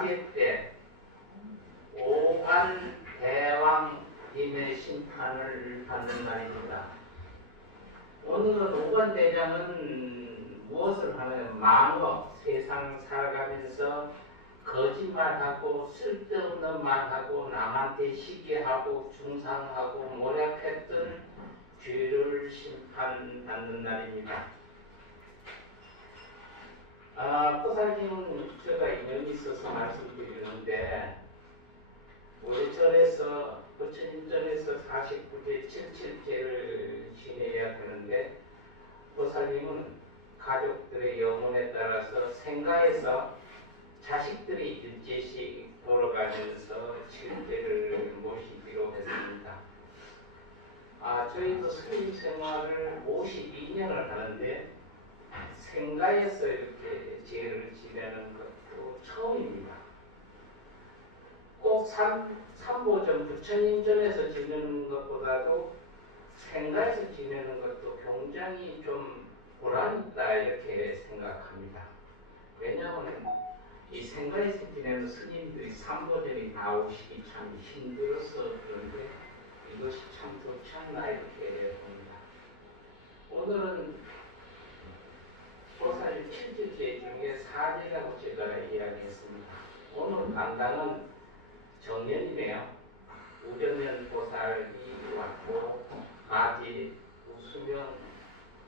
4제 때 오간 대왕님의 심판을 받는 날입니다. 오늘은 오간 대장은 무엇을 하면 망어, 세상 살아가면서 거짓말하고 쓸데없는 말하고 남한테 시기하고 중상하고 모략했던 죄를 심판받는 날입니다. 포살님은 제가 인연이 있어서 말씀드리는데 우리 절에서 부처님전에서 49제 77제를 지내야 되는데 포살님은 가족들의 영혼에 따라서 생가에서 자식들이 일제씩 돌아가면서 7제를 모시기로 했습니다. 저희도 스님 생활을 52년을 하는데 생가에서 이렇게 제를 지내는 것도 처음입니다. 꼭 삼보전 부처님전에서 지내는 것보다도 생가에서 지내는 것도 굉장히 좀 보람있다 이렇게 생각합니다. 왜냐하면 이 생가에서 지내는 스님들이 삼보전이 나오시기 참 힘들어서 그런데 이것이 참 좋지 않나 이렇게 봅니다. 오늘은 보살 7제제 중에 4제라고 제가 이야기했습니다. 오늘 강당은 정년이네요. 우정년 보살이 왔고 아지 우수명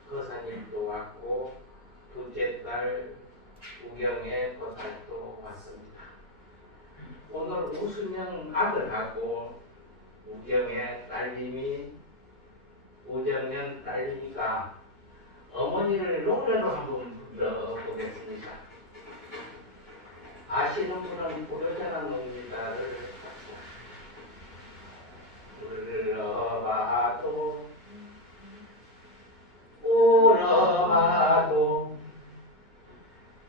거사님도 왔고 둘째 딸 우경의 보살도 왔습니다. 오늘 우수명 아들하고 우경의 딸님이 우정년 딸님이가 어머니를 노래로 한번 불러보겠습니다. 아시는 분은 부르자는 놈이다를 불러봐도 울어봐도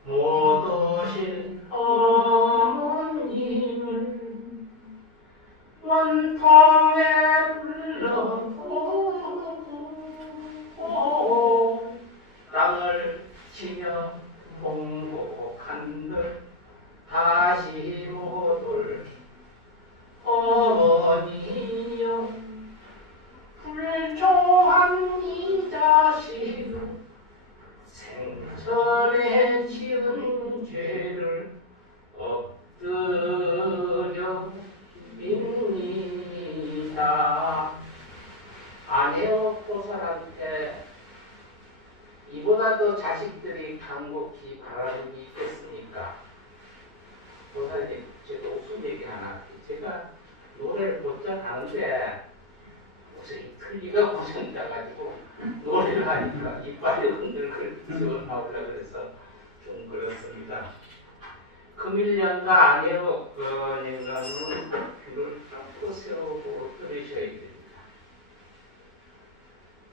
못 오실 어머님을 원통에 불러보고 땅을 치며 봉곡한들 다시 못 올 어머니여 불조한 이 자식 생전에 지은 죄를 엎드려 밉니다. 아내와 보살한테 이보다 더 자식들이 간곡히 바라는 게 있겠습니까? 보살님, 제가 무슨 얘기 하나 제가 노래를 곧잘 하는데 무슨 틀니가 고생돼가지고 노래를 하니까 이빨이 흔들흔들 나오려고 그래서 좀 그렇습니다. 금일년과 아내옥님과는 귀를 딱 세우고 들으셔야 됩니다.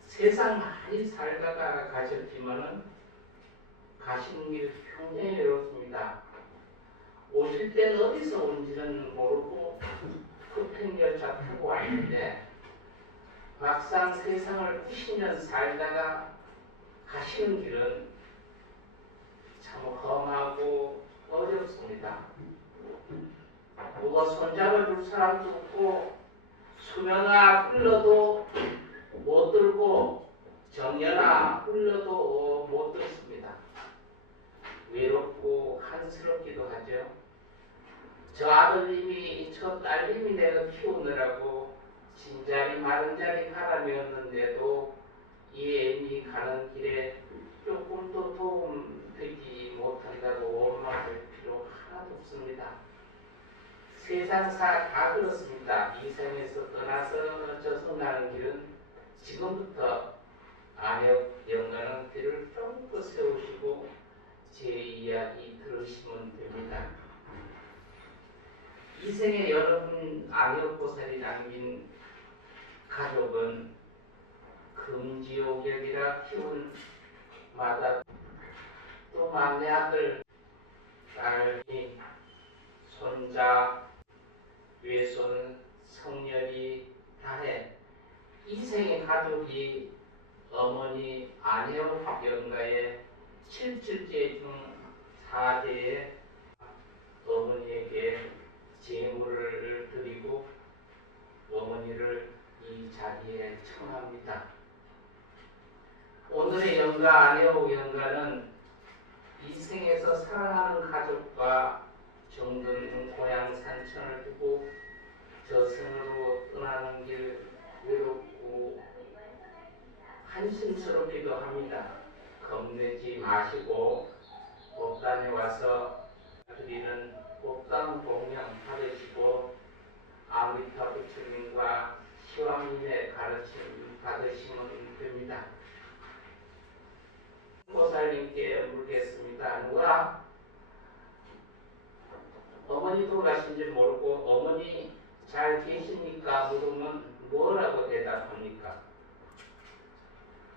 세상 많이 살다가 가셨지만은 가시는 길 굉장히 외롭습니다. 오실 때는 어디서 온지는 모르고 급행열차 타고 왔는데 막상 세상을 90년 살다가 가시는 길은 참 험하고 어렵습니다. 누가 손잡아줄 사람도 없고 수명아 흘러도 못 들고 정연아 흘러도 못 들습니다. 외롭고 한스럽기도 하죠. 저 아들님이 저 딸님이 내가 키우느라고 진자리 마른자리 가라매었는데도 이 애미 가는 길에 조금도 도움되지 못한다고 원망할 필요 하나도 없습니다. 세상사 다 그렇습니다. 이 생에서 떠나서 저승가는 길은 지금부터 아역 영가는 길을 쫑긋 세우시고 제 이야기 들으시면 됩니다. 이 생에 여러분 아역보살이 남긴 가족은 금지옥역이라 키운 마다 또 막내 아들, 딸이, 손자, 외손, 성녀리 다해 이 생의 가족이 어머니 안혜옥 영가의 7제중 4제에 어머니의 자리에 청합니다. 오늘의 연가 안혜옥 연가는 이 생에서 사랑하는 가족과 정든 고향 산천을 두고 저승으로 떠나는 길 외롭고 한심스럽기도 합니다. 겁내지 마시고 법당에 와서 드리는 법당 동양 받으시고 아미타 부처님과 시황님의 가르침 받으시면 됩니다. 보살님께 묻겠습니다. 누가 어머니 돌아가신지 모르고 어머니 잘 계십니까? 물으면 뭐라고 대답합니까?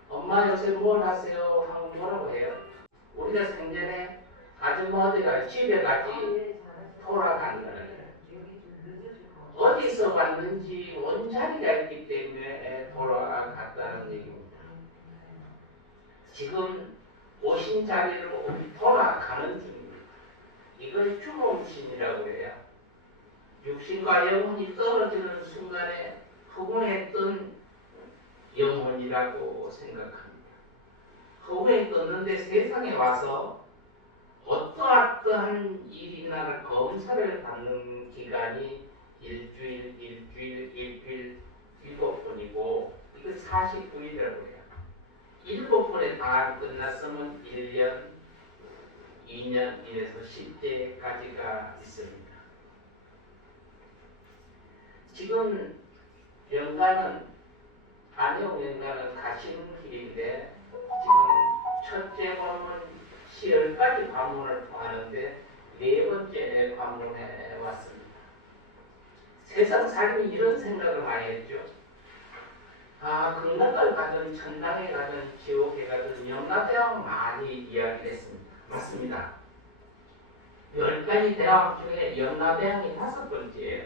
엄마 요새 뭘 하세요? 하면 뭐라고 해요? 우리가 생전에 아줌마 어디 가 집에 가지 돌아간다는 어디서 왔는지 원자리가 있기 때문에 돌아갔다는 얘기입니다. 지금 오신 자리로 돌아가는 중입니다. 이걸 죽음신이라고 해요. 육신과 영혼이 떨어지는 순간에 허공에 뜬 영혼이라고 생각합니다. 허공에 떴는데 세상에 와서 어떠한 일이나 검사를 받는 기간이 일주일, 7번이고 이거 49일이라고 해요. 7번에 다 끝났으면 1년, 2년, 1에서 10대까지가 있습니다. 지금 연가는 안혜옥 연가는 가시는 길인데 지금 첫째 관문 10월까지 관문을 통하는데 4번째 관문에 왔습니다. 세상 사람이 이런 생각을 많이 했죠. 극락을 가든 천당에 가든 지옥에 가든 영라대왕 많이 이야기했습니다. 맞습니다. 10가지 대왕 중에 영라대왕이 5번째예요.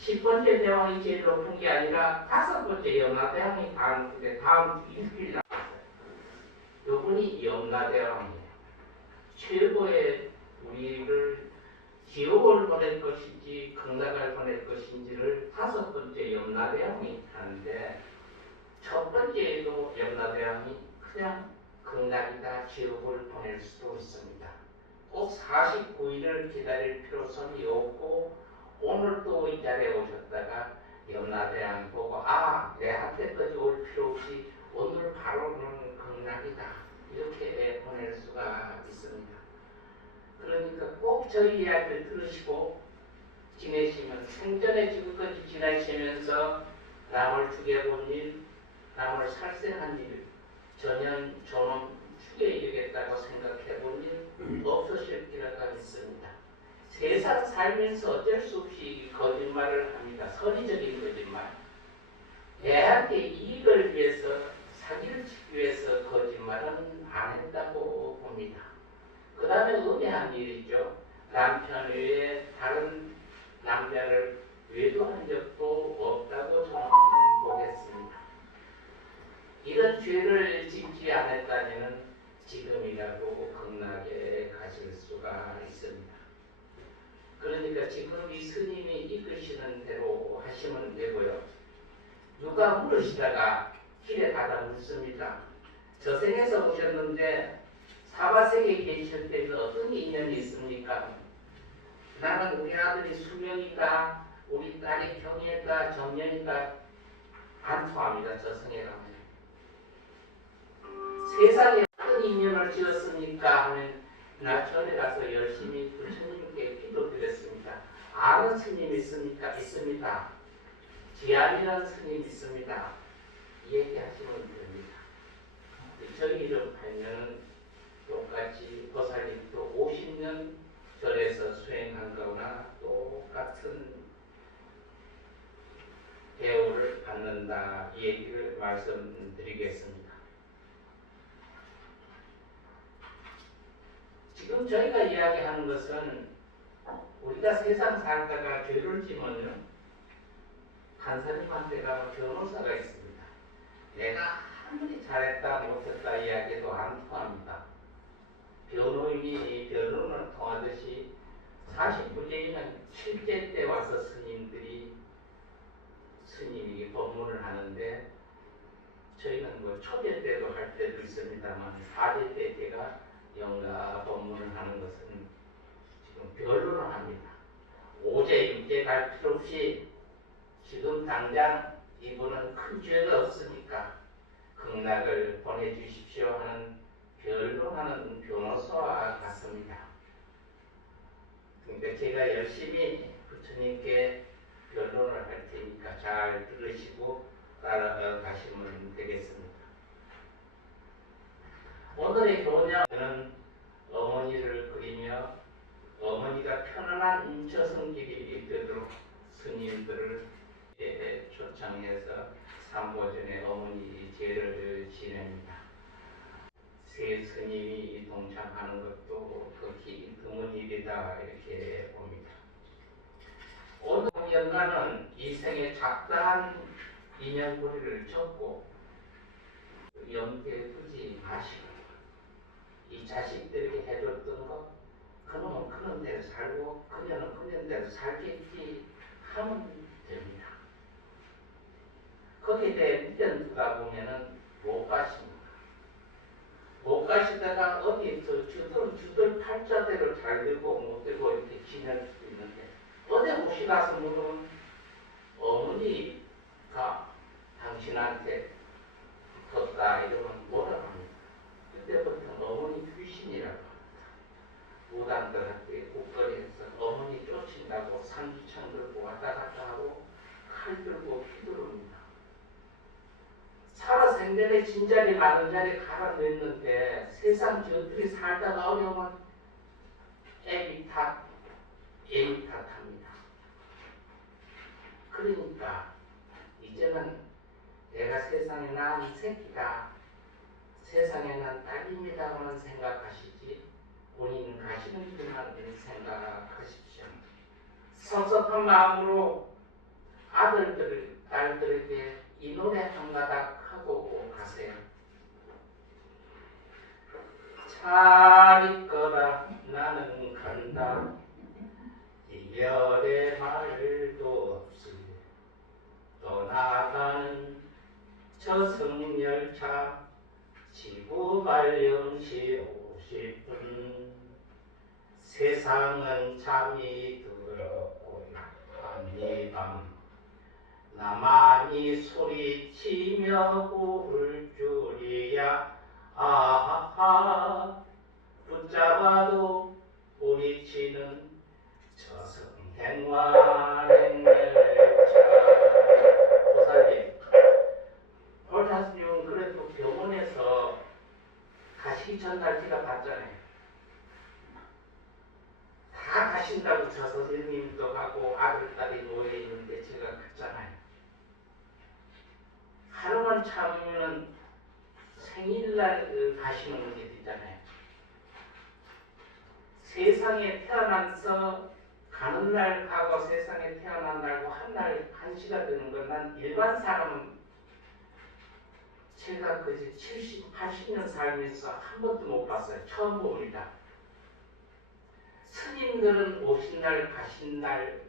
10번째 대왕이 제일 높은 게 아니라 5번째 영라대왕이 다음 주 일주일 남았어요. 이분이 영라대왕이에요. 최고의 우리를 지옥을 보낼 것인지 극락을 보낼 것인지를 5번째 영라대왕이 하는데 첫 번째에도 영라대왕이 그냥 극락이다 지옥을 보낼 수도 있습니다. 꼭 49일을 기다릴 필요성이 없고 오늘 또 이 자리에 오셨다가 영라대왕 보고 내한테까지 올 필요 없이 오늘 바로는 극락이다 이렇게 보낼 수가 있습니다. 그러니까 꼭 저희 이야기를 들으시고 지내시면 생전에 지금까지 지내시면서 남을 죽여본 일, 남을 살생한 일, 전혀 저놈 죽여야겠다고 생각해본 일 없으실 기라가 있습니다. 세상 살면서 어쩔 수 없이 거짓말을 합니다. 선의적인 거짓말. 애한테 이익을 위해서 사기를 치기 위해서 거짓말은 안 했다고 봅니다. 그 다음에 은혜한 일이죠. 남편 외에 다른 남자를 외도한 적도 없다고 저는 보겠습니다. 이런 죄를 짓지 않았다면 지금이라도 극락에 가실 수가 있습니다. 그러니까 지금 이 스님이 이끄시는 대로 하시면 되고요. 누가 물으시다가 길에 가다 묻습니다. 저생에서 오셨는데 사바세계에 계실 때는 어떤 인연이 있습니까? 나는 우리 아들이 수명이다, 우리 딸이 경애다, 정년이다 안 통합니다. 저승에 가면. 세상에 어떤 인연을 지었습니까? 하면 나 절에 가서 열심히 부처님께 기도드렸습니다. 아는 스님 있습니까? 있습니다. 지안이라는 스님 있습니다. 얘기하시면 됩니다. 저희 이름 팔면은 똑같이 보살님도 50년 절에서 수행한 거나 똑같은 대우를 받는다 이 얘기를 말씀드리겠습니다. 지금 저희가 이야기하는 것은 우리가 세상 살다가 죄를 지면요 판사님한테 가면 변호사가 있습니다. 내가 아무리 잘했다 못했다 이야기도 안 통합니다. 변호인이 변론을 통하듯이 49제이면 7제 때 와서 스님이 법문 법문을 하는데 저희는 뭐 초대 때도 할 때도 있습니다만 4대 때 제가 영가 법문을 하는 것은 지금 별로로 합니다. 오제 육제 갈 필요 없이 지금 당장 이분은 큰 죄가 없으니까 극락을 보내주십시오 하는 변론하는 변호사와 같습니다. 그러니까 제가 열심히 부처님께 변론을 할 테니까 잘 들으시고 따라가시면 되겠습니다. 오늘의 교훈은 어머니를 그리며 어머니가 편안한 저승길이 되도록 스님들을 초청해서 삼보전에 어머니 제를 지냅니다. 세 스님이 동참하는 것도 극히 드문 일이다 이렇게 봅니다. 오늘 연가는 이 생에 작다한 인연고리를 접고 염두에 두지 마시고 이 자식들에게 해줬던 것 그놈은 그런 대로 살고 그녀는 그런 대로 살겠지 하면 됩니다. 거기에 대해 미련 두다 보면은 못 가십니다. 못 가시다가 어디서 주들 팔자대로 잘 되고 못 되고 이렇게 지낼 수도 있는데 어디 혹시 가서 물으면 어머니가 당신한테 붙었다 이러면 뭐라 합니다. 그때부터는 어머니 귀신이라고 합니다. 무당들한테 국거리에서 어머니 쫓긴다고 상기창 들고 왔다 갔다 하고 칼 들고 휘두릅니다. 살아생전에 진자리 많은 자리 갈아냈는데 세상 저들이 살다가 어려우면 애미 탓합니다. 그러니까 이제는 내가 세상에 낳은 새끼다, 세상에 난 딸입니다만 생각하시지 본인은 가시는 길만 생각하십시오. 섭섭한 마음으로 아들들, 딸들에게 이 노래 한 가닥 하고 가세요. 잘 있거라 나는 간다 이별의 말도 없이 떠나가는 저승열차 지구 발령시 50분 세상은 잠이 들었고 한이밤 나만이 소리치며 부를 줄이야 아하하 붙잡아도 소리치는 저승행화행열차 보살님 볼타스님은 그래도 병원에서 가시기 전날 제가 봤잖아요. 다 가신다고 저 선생님도 가고 아들, 딸이 모여있는데 제가 갔잖아요. 하루만 참으면 생일날 가시는 게 있잖아요. 세상에 태어나서 가는 날 가고 세상에 태어난 날고 한 시가 되는 건 난 일반 사람은 제가 그 70, 80년 살면서 한 번도 못 봤어요. 처음 봅니다. 스님들은 오신 날, 가신 날,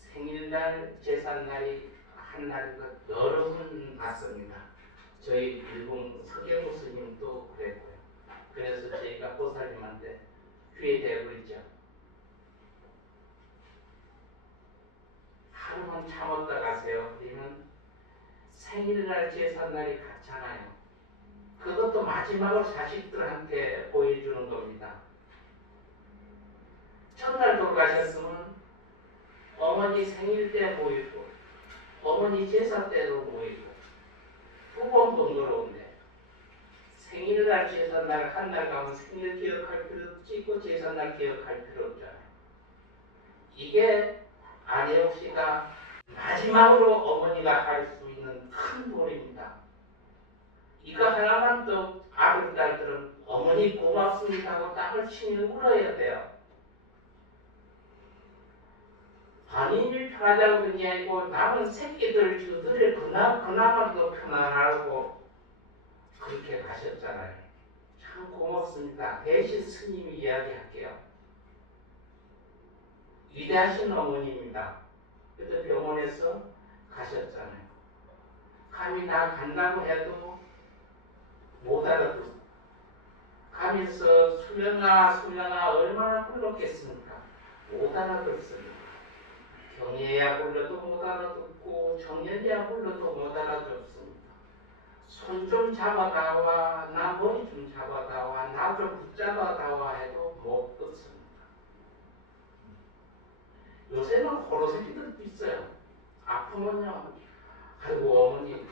생일날, 제삿날이 한 날인 것 여러 번 봤습니다. 저희 일본 서경호 스님도 그랬고요. 그래서 저희가 보살님한테 귀에 대버리죠. 하루만 참았다 가세요. 그러면 생일날, 제삿날이 같잖아요. 그것도 마지막으로 자식들한테 보여주는 겁니다. 첫날 돌아가셨으면 어머니 생일 때 모이고 어머니 제사 때도 모이고 두 번 번거로운데 생일날 제삿날 한 날 가면 생일 기억할 필요도 없고 제삿날 기억할 필요 없잖아요. 이게 안혜옥 씨가 마지막으로 어머니가 할 수 있는 큰 도리입니다. 이거 하나만 또 아들, 딸들은 어머니 고맙습니다 하고 땀을 치며 울어야 돼요. 본인이 편하다고 그런 게 아니고 남은 새끼들 주들이 그나마도 편안하고 그렇게 가셨잖아요. 참 고맙습니다. 대신 스님이 이야기할게요. 위대하신 어머니입니다. 그때 병원에서 가셨잖아요. 감히 나 간다고 해도 못 알아듣고 가면서 수명아 얼마나 불렀겠습니까? 못 알아듣습니다. 경혜야 불러도 못 알아듣고 정연이야 불러도 못 알아듣습니다. 손 좀 잡아다와 나 머리 좀 잡아다와 나 좀 붙잡아다와 해도 못 듣습니다. 요새는 호로새끼들도 있어요. 아프면요 아이고 어머니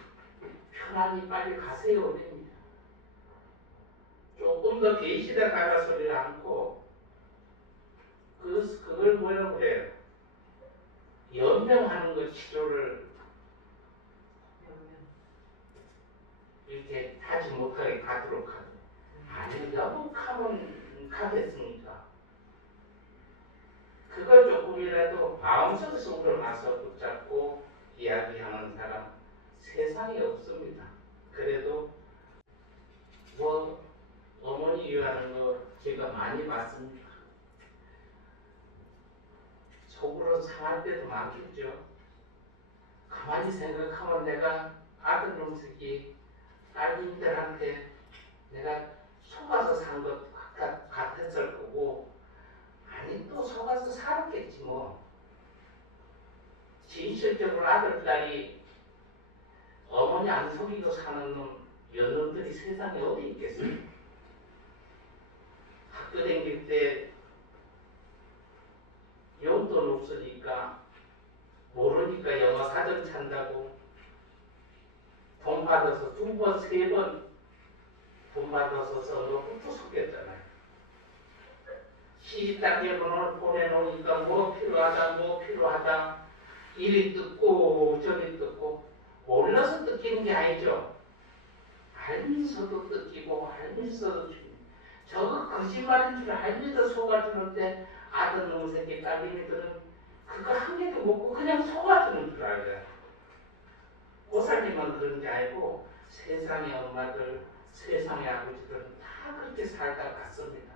편안히 빨리 가세요 그럽니다. 조금 더 계시다 가라 소리를 않고 그걸 뭐라고 그래요? 연명하는 거 치료를 이렇게 하지 못하게 가도록 하죠. 아니 여복하면 가겠습니까? 그걸 조금이라도 마음속에서 우러나서 붙잡고 이야기하는 사람 세상에 없습니다. 그래도 뭐 어머니 이해하는 거 제가 많이 봤습니다. 속으로 상할 때도 많겠죠. 가만히 생각하면 내가 아들 놈새끼 딸님들한테 내가 속아서 산 것 같았을 거고 아니 또 속아서 살았겠지 뭐. 진실적으로 아들 딸이 어머니 안 속이고 사는 연놈들이 세상에 어디 있겠어요. 학교 다닐 때 용돈 없으니까 모르니까 영어 사전 찬다고 돈 받아서 2번, 3번 돈 받아서 써놓고 또 속였잖아요. 시집단계번호를 보내놓으니까 뭐 필요하다 이리 뜯고 저리 뜯고 몰라서 뜯기는 게 아니죠. 알면서도 뜯기고 알면서도 저거 거짓말인 줄 알면서 속아주는데 아들 놈 새끼 딸님이들은 그거 한 개도 먹고 그냥 속아주는 줄 알아요. 고사님은 그런 게 아니고 세상의 엄마들, 세상의 아버지들은 다 그렇게 살다 갔습니다.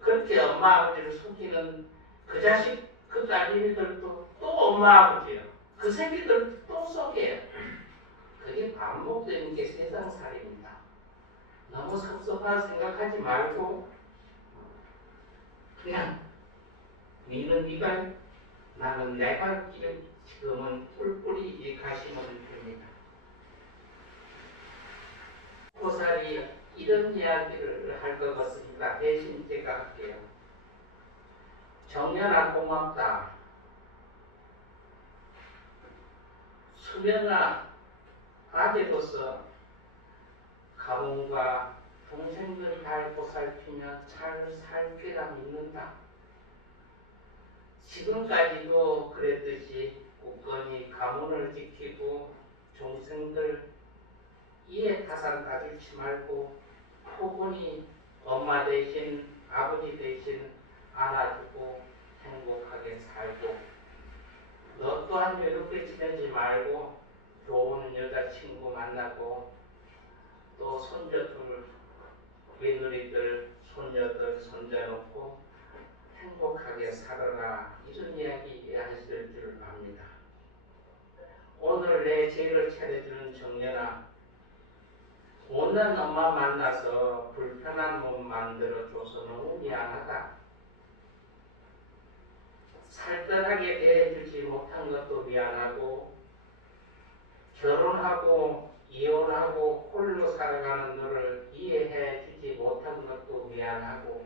그렇게 엄마 아버지를 속이는 그 자식, 그 딸님이들도 또 엄마 아버지예요. 그 새끼들 또 속여요. 그게 반복되는 게 세상살이입니다. 너무 섭섭하다 생각하지 말고 그냥 니는 네가 나는 내가 지금은 뿔뿔이 가시면 됩니다. 고사리 이런 이야기를 할 것 같습니다. 대신 제가 할게요. 정연아 고맙다. 수명아 아재로서 가문과 동생들 잘 보살피며 잘 살 거라 믿는다. 지금까지도 그랬듯이 굳건히 가문을 지키고 동생들 이해 타산 따지지 말고 포근히 엄마 대신 아버지 대신 안아주고 행복하게 살고 너 또한 외롭게 지내지 말고 좋은 여자친구 만나고 또 손자들 며느리들 손녀들 손자 놓고 행복하게 살아라 이런 이야기 하실 줄 압니다. 오늘 내 죄를 차려주는 정연아 못난 엄마 만나서 불편한 몸 만들어줘서 너무 미안하다. 살뜰하게 대해주지 못한 것도 미안하고 결혼하고 이혼하고 홀로 살아가는 너를 이해해주지 못한 것도 미안하고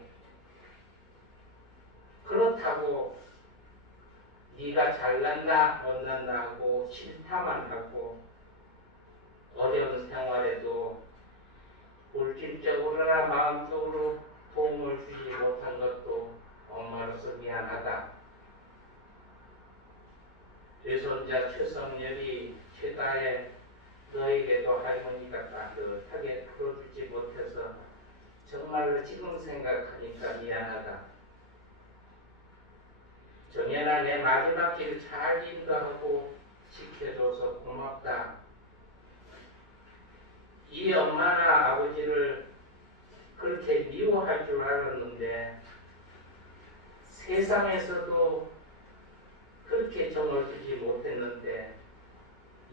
그렇다고 네가 잘난다 못난다 하고 싫다만 하고 어려운 생활에도 물질적으로나 마음적으로 도움을 주지 못한 것도 엄마로서 미안하다. 외손자 최성렬이 최다에 너에게도 할머니가 따뜻하게 풀어주지 못해서 정말로 지금 생각하니까 미안하다. 정연아 내 마지막 길 잘 인도하고 지켜줘서 고맙다. 이 엄마나 아버지를 그렇게 미워할 줄 알았는데 세상에서도 그렇게 정을 주지 못했는데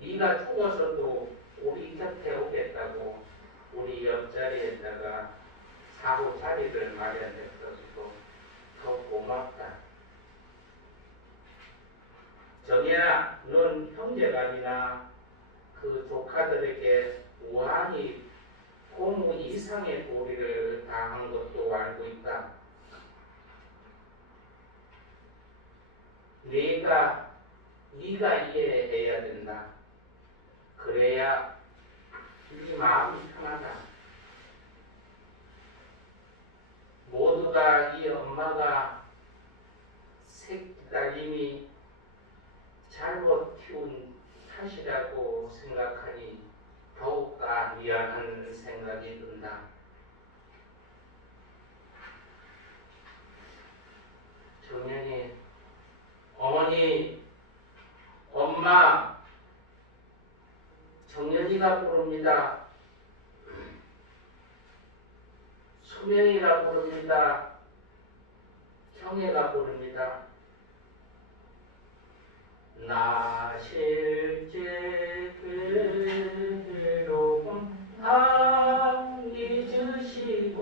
네가 죽어서도 우리 곁에 오겠다고 우리 옆자리에다가 사후 자리를 마련했어도 더 고맙다. 정혜야, 넌 형제가 아니라 그 조카들에게 무한히 고무 이상의 도리를 다한 것도 알고 있다. 네가 이해해야 된다. 그래야 네 마음이 편하다. 모두가 이 엄마가 새끼 딸님이 잘못 키운 탓이라고 생각하니 더욱더 미안한 생각이 든다. 정연이, 어머니, 엄마, 정연이가 부릅니다. 수명이가 부릅니다. 형애가 부릅니다. 나 실제 괴로움 다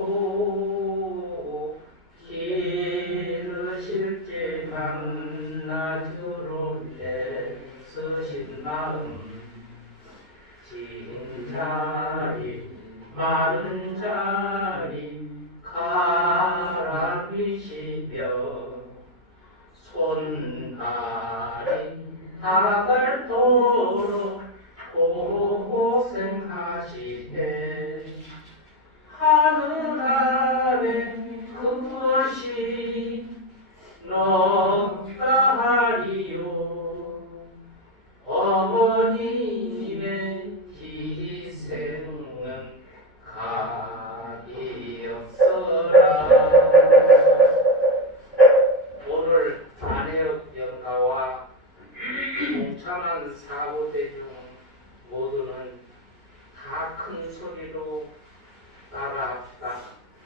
잊으시고 길으실 때 만나주로 애쓰신 마음 진 자리 마른 자리 가라비시며 손발이 다닳도록 고생하시네. 하늘 아래 그것이 높다 하리요. 어머님의 희생은 값이 없어라. 오늘 안혜읍 영가와 동참한 사고대중 모두는 다 큰 소리로 따라합시다.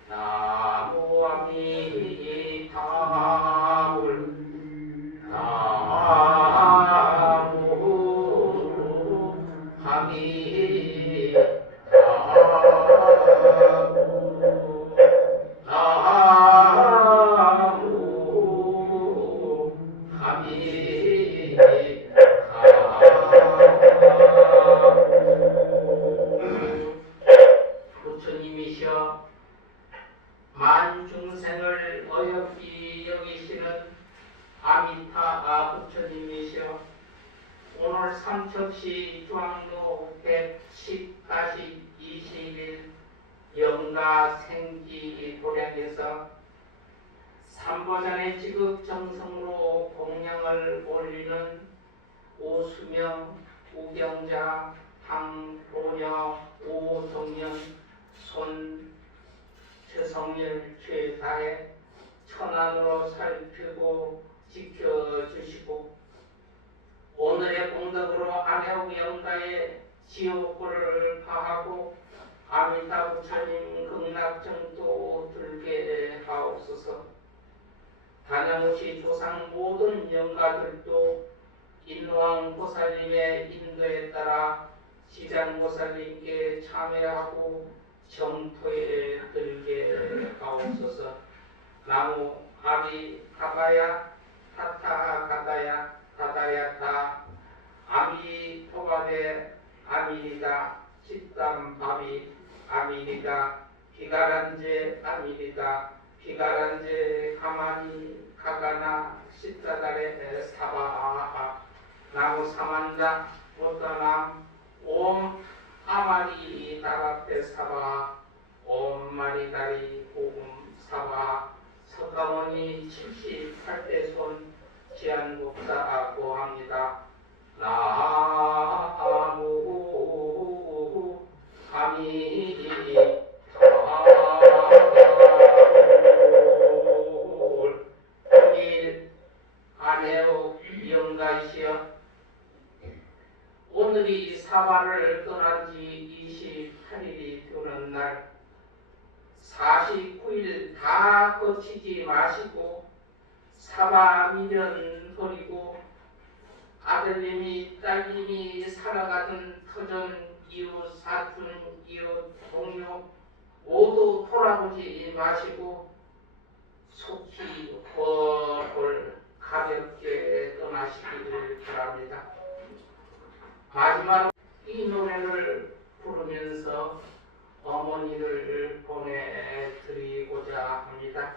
나무아미 다울 나무 아미 나무 아미 부처님이시여 만중생을 어여삐 여기시는 아미타 부처님이시여 오늘 삼척시 중앙로 110-21 영가 생기 도량에서 삼보전의 지극 정성으로 공양을 올리는 오수명, 우경자, 황도녀, 오동연, 손, 최성일, 최다혜 천안으로 살피고 지켜주시고 오늘의 공덕으로 안혜옥 영가의 지옥불을 파하고 아미타 부처님 극락정도 들게 하옵소서. 다녀오시 조상 모든 영가들도 인왕 보살님의 인도에 따라 시장 보살님께 참여하고 정토에 들게 하옵소서. 나무 아비 가바야 타타 가다야 가다야타 아미 토바데 아미리다 식담 바비 아미리다 비가란제 아미리다 비가란제 가마니 가가나 십자달에 사바아하 나무 사만다 못다남 옴 아마리 다라테 사바 옴 마리다리 오음 사바 석가모니 78대 손 지안복사하고 합니다. 나무 아미 다울 안혜옥 영가시여 오늘이 사바를 떠난 지 28일이 되는 날 49일 다 거치지 마시고 사바 미련 버리고 아들님이 딸님이 살아가던 터전 이웃 사촌 이웃 동료 모두 돌아보지 마시고 속히 홀홀 가볍게 떠나시기를 바랍니다. 마지막 이 노래를 부르면서 어머니를 보내드리고자 합니다.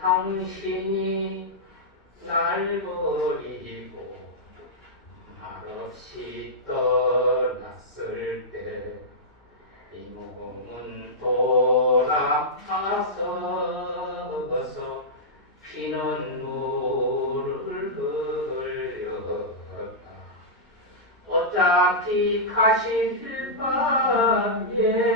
당신이 날 버리고 말없이 떠났을 때 이 몸은 돌아서서 피는 물을 흘렸다. 어차피 가실 바에